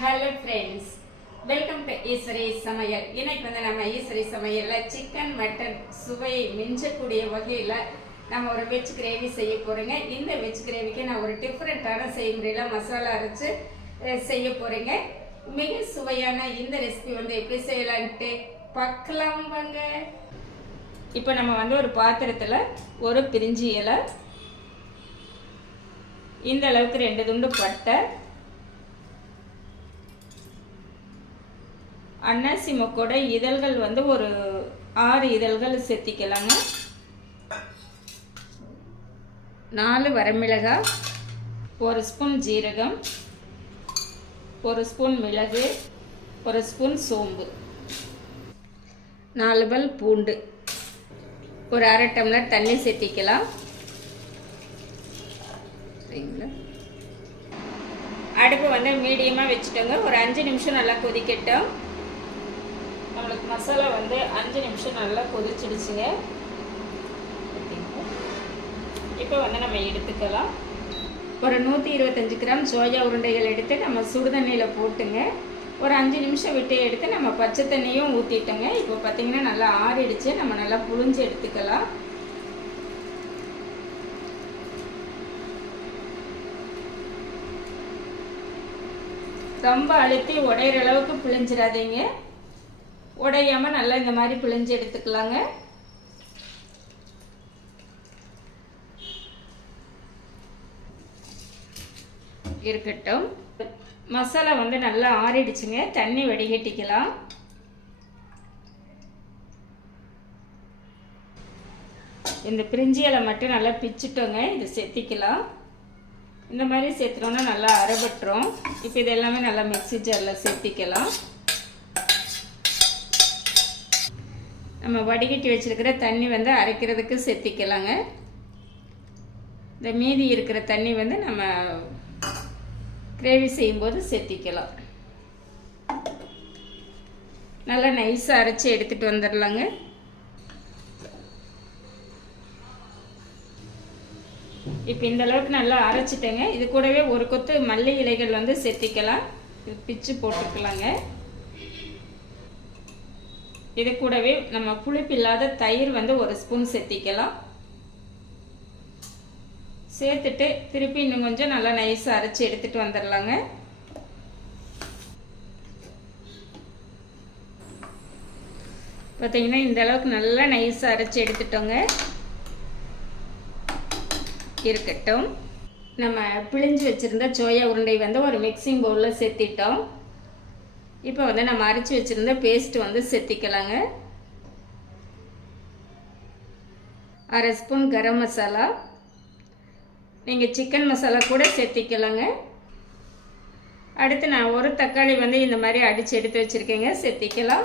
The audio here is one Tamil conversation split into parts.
Hello friends, welcome to Eswari சமையல். இன்னைக்கு நம்ம ஈஸ்வரி சமையலில் சிக்கன் மட்டன் சுவையை மிஞ்சக்கூடிய வகையில் நம்ம ஒரு வெஜ் கிரேவி செய்ய போகிறோங்க. இந்த வெஜ் கிரேவிக்கு நான் ஒரு டிஃப்ரெண்ட்டான செய்முறையில் மசாலா அரைச்சி செய்ய போகிறேங்க. மிக சுவையான இந்த ரெசிபி எப்படி செய்யலான்ட்டு பார்க்கலாம் வாங்க. இப்போ நம்ம ஒரு பாத்திரத்தில் ஒரு பிரிஞ்சி இலை, இந்த அளவுக்கு 2 துண்டு பட்டை, அன்னாசி மொக்கோட இதழ்கள் ஒரு 6 இதழ்கள் சேர்த்திக்கலாங்க. 4 வரமிளகாய், 1 ஸ்பூன் ஜீரகம், 1 ஸ்பூன் மிளகு, 1 ஸ்பூன் சோம்பு, 4 பல் பூண்டு, ஒரு 1/2 டம்ளர் தண்ணி சேர்த்திக்கலாம். சரிங்களா? அடுப்பு மீடியமாக வச்சுட்டோங்க. ஒரு 5 நிமிஷம் நல்லா கொதிக்கட்டும். நம்மளுக்கு மசாலா 5 நிமிஷம் நல்லா கொதிச்சிடுச்சுங்க. இப்போ நம்ம எடுத்துக்கலாம். ஒரு 125 கிராம் சோயா உருண்டைகள் எடுத்து நம்ம சுடுதண்ணியில் போட்டுங்க. ஒரு 5 நிமிஷம் விட்டு எடுத்து நம்ம பச்சை தண்ணியும் ஊற்றிட்டோங்க. இப்போ பார்த்தீங்கன்னா நல்லா ஆறிடுச்சு. நம்ம நல்லா புழிஞ்சு எடுத்துக்கலாம். ரொம்ப அழுத்தி உடையிற அளவுக்கு பிழிஞ்சிடாதீங்க. உடையாம நல்லா இந்த மாதிரி பிழிஞ்சு எடுத்துக்கலாங்க. இருக்கட்டும். மசாலா நல்லா ஆறிடுச்சுங்க. தண்ணி வடிகட்டிக்கலாம். இந்த பிரிஞ்சி இலை மட்டும் நல்லா பிச்சுட்டோங்க. இது சேர்த்திக்கலாம். இந்த மாதிரி சேர்த்துட்டோம்னா நல்லா அரைபட்டுரும். இப்போ இது எல்லாமே நல்லா மிக்ஸி ஜாரில் சேர்த்திக்கலாம். நம்ம வடிகட்டி வச்சிருக்கிற தண்ணி அரைக்கிறதுக்கு சேர்த்திக்கலாங்க. இந்த மீதி இருக்கிற தண்ணி நம்ம கிரேவி செய்யும்போது சேர்த்திக்கலாம். நல்லா நைஸாக அரைச்சி எடுத்துகிட்டு வந்துடலாங்க. இப்போ இந்த அளவுக்கு நல்லா அரைச்சிட்டேங்க. இது கூடவே ஒரு கொத்து மல்லி இலைகள் சேர்த்திக்கலாம். இது பிச்சு போட்டுக்கலாங்க. இது கூடவே நம்ம புளிப்பு இல்லாத தயிர் 1 ஸ்பூன் சேர்த்திக்கலாம். சேர்த்துட்டு திருப்பி இன்னும் கொஞ்சம் நல்லா நைஸாக அரைச்சி எடுத்துட்டு வந்துடலாங்க. பார்த்தீங்கன்னா இந்த அளவுக்கு நல்லா நைஸாக அரைச்சி எடுத்துட்டோங்க. இருக்கட்டும். நம்ம பிழிஞ்சு வச்சுருந்த சோயா உருண்டை ஒரு மிக்சிங் பவுலில் சேர்த்திட்டோம். இப்போ நம்ம அரைச்சி வச்சுருந்த பேஸ்ட் சேர்த்திக்கலாங்க. 1/2 ஸ்பூன் கரம் மசாலா, நீங்கள் சிக்கன் மசாலா கூட சேர்த்திக்கலாங்க. அடுத்து நான் ஒரு தக்காளி இந்த மாதிரி அடித்து எடுத்து வச்சுருக்கேங்க, சேர்த்திக்கலாம்.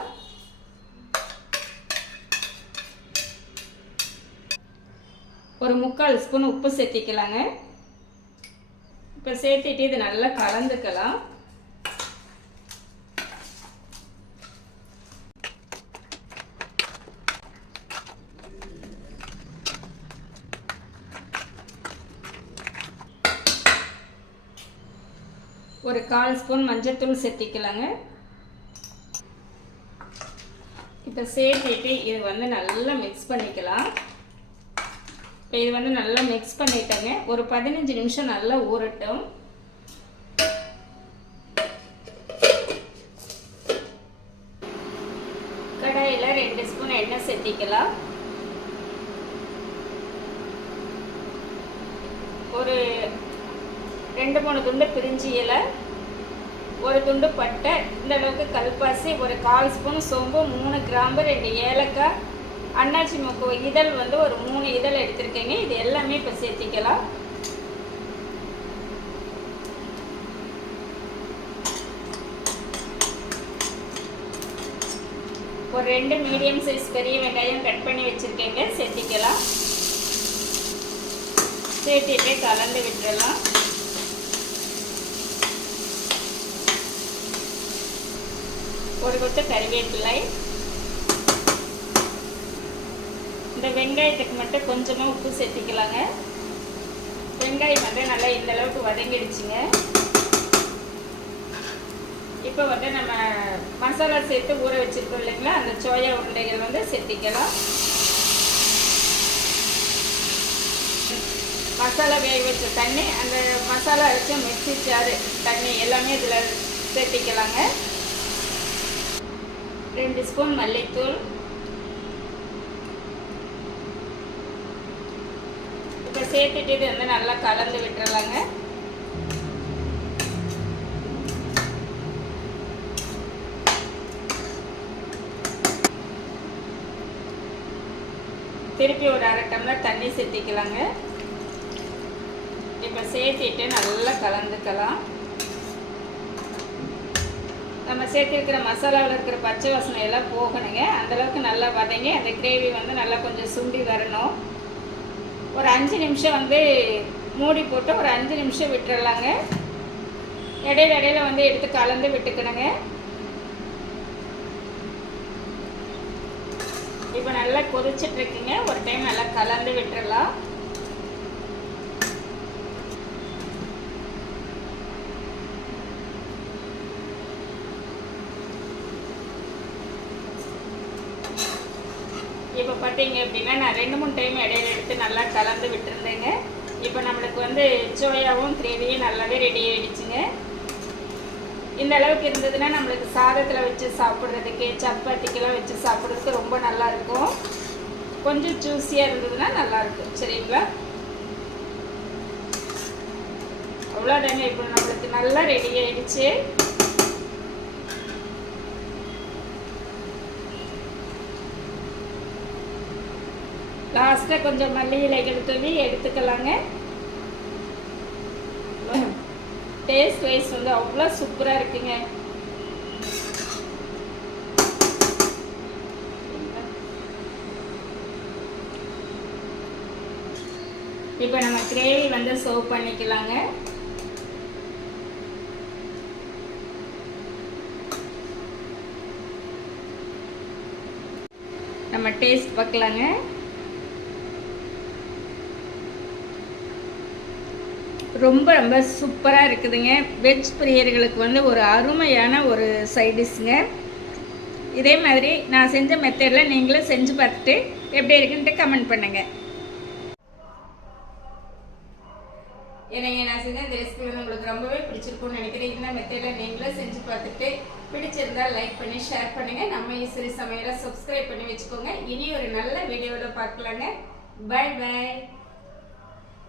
ஒரு 3/4 ஸ்பூன் உப்பு சேர்த்திக்கலாங்க. இப்போ சேர்த்திட்டு இது நல்லா கலந்துக்கலாம். ஒரு 1/4 ஸ்பூன் மஞ்சள்தூள் சேர்த்திக்கலாங்க. இப்போ சேர்த்துட்டு இது நல்லா மிக்ஸ் பண்ணிக்கலாம். இப்போ இது நல்லா மிக்ஸ் பண்ணிட்டேங்க. ஒரு 15 நிமிஷம் நல்லா ஊறட்டும். கடாயில் 2 ஸ்பூன் எண்ணெய் சேர்த்திக்கலாம். ஒரு 2-3 துண்டு பிரிஞ்சி இலை, 1 துண்டு பட்டை, இந்த அளவுக்கு கல்பாசி, ஒரு 1/4 ஸ்பூன் சோம்பு, 3 கிராம்பு, 2 ஏலக்காய், அன்னாசி மொக்கு இதழ் ஒரு 3 இதழ் எடுத்திருக்கேங்க. இது எல்லாமே இப்போ சேர்த்திக்கலாம். ஒரு 2 மீடியம் சைஸ் பெரிய வெங்காயம் கட் பண்ணி வச்சுருக்கேங்க, சேர்த்திக்கலாம். சேர்த்திட்டு கலந்து விட்டுறலாம். ஒரு கொத்து கறிவேப்பிலை. இந்த வெங்காயத்துக்கு மட்டும் கொஞ்சமாக உப்பு சேர்த்திக்கலாங்க. வெங்காயம் நல்லா இந்த அளவுக்கு வதங்கிடுச்சுங்க. இப்போ வந்து நம்ம மசாலா சேர்த்து ஊற வச்சுருக்கோம் இல்லைங்களா, அந்த சோயா உருண்டைகள் வந்து சேர்த்திக்கலாம். மசாலா வேக வச்ச தண்ணி, அந்த மசாலா வச்ச மிக்ஸி ஜாரு தண்ணி எல்லாமே இதில் சேர்த்திக்கலாங்க. 2 ஸ்பூன் மல்லித்தூள். இப்போ சேர்த்துட்டு இது வந்து நல்லா கலந்து விட்டுறலாங்க. திருப்பி ஒரு 1/2 டம்ளர் தண்ணி சேர்த்திக்கலாங்க. இப்போ சேர்த்திட்டு நல்லா கலந்துக்கலாம். நம்ம சேர்த்திருக்கிற மசாலாவில் இருக்கிற பச்சை வாசனை எல்லாம் போகணுங்க. அந்தளவுக்கு நல்லா வதங்கி அந்த கிரேவி வந்து நல்லா கொஞ்சம் சுண்டி வரணும். ஒரு 5 நிமிஷம் வந்து மூடி போட்டு ஒரு 5 நிமிஷம் விட்டுறலாங்க. இடையில வந்து எடுத்து கலந்து விட்டுக்கணுங்க. இப்போ நல்லா கொதிச்சிட்ருக்குங்க. ஒரு டைம் நல்லா கலந்து விட்டுறலாம். இப்போ பார்த்தீங்க அப்படின்னா நான் 2-3 டைம் இடையில எடுத்து நல்லா கலந்து விட்டுருந்தேங்க. இப்போ நம்மளுக்கு வந்து சோயாவும் கிரேவியும் நல்லாவே ரெடி ஆகிடுச்சுங்க. இந்த அளவுக்கு இருந்ததுன்னா நம்மளுக்கு சாதத்தில் வச்சு சாப்பிட்றதுக்கு, சப்பாத்திக்கெல்லாம் வச்சு சாப்பிட்றதுக்கு ரொம்ப நல்லாயிருக்கும். கொஞ்சம் ஜூஸியாக இருந்ததுன்னா நல்லாயிருக்கும். சரிங்களா? அவ்வளோதாங்க. இப்போ நம்மளுக்கு நல்லா ரெடி ஆகிடுச்சு. லாஸ்ட்டாக கொஞ்சம் மல்லி இலைகள் தூவி எடுத்துக்கலாங்க. டேஸ்ட் வைஸ் வந்து அவ்வளோ சூப்பராக இருக்குங்க. இப்போ நம்ம கிரேவி வந்து சர்வ் பண்ணிக்கலாங்க. நம்ம டேஸ்ட் பார்க்கலாங்க. ரொம்ப ரொம்ப சூப்பராக இருக்குதுங்க. வெஜ் பிரியர்களுக்கு வந்து ஒரு அருமையான ஒரு சைட் டிஷ்ங்க. இதே மாதிரி நான் செஞ்ச மெத்தடில் நீங்களும் செஞ்சு பார்த்துட்டு எப்படி இருக்குன்ட்டு கமெண்ட் பண்ணுங்கள். நான் செஞ்ச இந்த ரெசிபி வந்து உங்களுக்கு ரொம்பவே பிடிச்சிருக்கும்னு நினைக்கிறேன். இந்த மெத்தடில் நீங்களும் செஞ்சு பார்த்துட்டு பிடிச்சிருந்தால் லைக் பண்ணி ஷேர் பண்ணுங்கள். நம்ம ஈஸ்வரி சமையலை சப்ஸ்கிரைப் பண்ணி வச்சுக்கோங்க. இனி ஒரு நல்ல வீடியோவில் பார்க்கலாங்க. Bye bye.